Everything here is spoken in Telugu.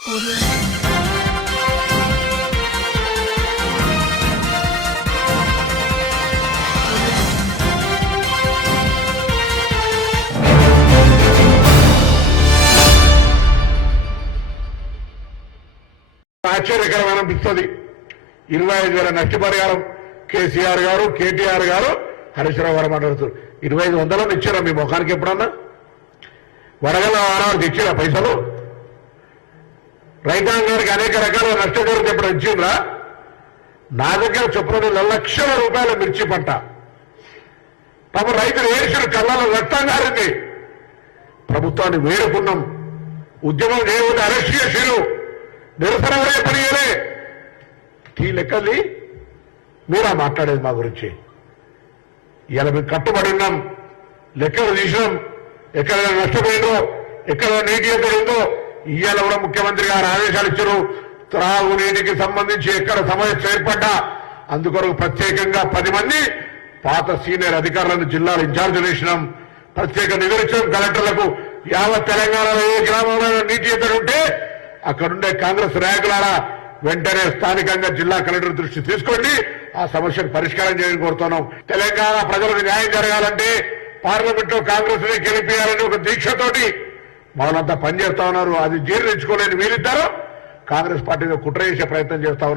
ఆశ్చర్యకరం అనిపిస్తుంది. 25,000 నష్టపరిహారం కేసీఆర్ గారు, కేటీఆర్ గారు, హరీష్ రావు గారు మాట్లాడుతారు. 2,500 ఇచ్చారా మీ ముఖానికి ఎప్పుడన్నా? వడగల వారానికి ఇచ్చిరా పైసలు? రైతాంగానికి అనేక రకాల నష్టపరిహారం ఎప్పుడు ఇచ్చిండ్రా? నా దగ్గర చొప్పున లక్షల రూపాయల మిర్చి పంట పాప రైతులు ఏడ్చిన కళ్ళలో రక్తం కారింది. ప్రభుత్వాన్ని వేడుకున్నాం, ఉద్యమం చేయకుండా అరెస్ట్ చేసిరు, నిరసన పనియలే. ఈ లెక్కల్ని మీరా మాట్లాడేది మా గురించి? ఇలా మేము కట్టుబడి ఉన్నాం, లెక్కలు తీసినాం. ఎక్కడైనా నష్టపోయిందో, ఎక్కడ నీటి ఎక్కడుందో ఇవాళ కూడా ముఖ్యమంత్రి గారు ఆదేశాలు ఇచ్చారు. త్రాగునీటికి సంబంధించి ఎక్కడ సమస్య ఏర్పడ్డా అందుకొరకు ప్రత్యేకంగా 10 మంది పాత సీనియర్ అధికారులను జిల్లాల ఇన్ఛార్జీలు వేసినాం. ప్రత్యేక నివేదించడం కలెక్టర్లకు. యావత్ తెలంగాణలో ఏ గ్రామంలో నీటి ఎద్దడి ఉంటే అక్కడుండే కాంగ్రెస్ నాయకులారా వెంటనే స్థానికంగా జిల్లా కలెక్టర్ దృష్టి తీసుకోండి, ఆ సమస్యను పరిష్కారం చేయని కోరుతున్నాం. తెలంగాణ ప్రజలకు న్యాయం జరగాలంటే పార్లమెంట్ లో కాంగ్రెస్ ని గెలిపించాలని ఒక దీక్షతోటి వాళ్ళంతా పనిచేస్తా ఉన్నారు. అది జీర్ణించుకోలేని వీరిద్దరూ కాంగ్రెస్ పార్టీలో కుట్ర చేసే ప్రయత్నం చేస్తా ఉన్నారు.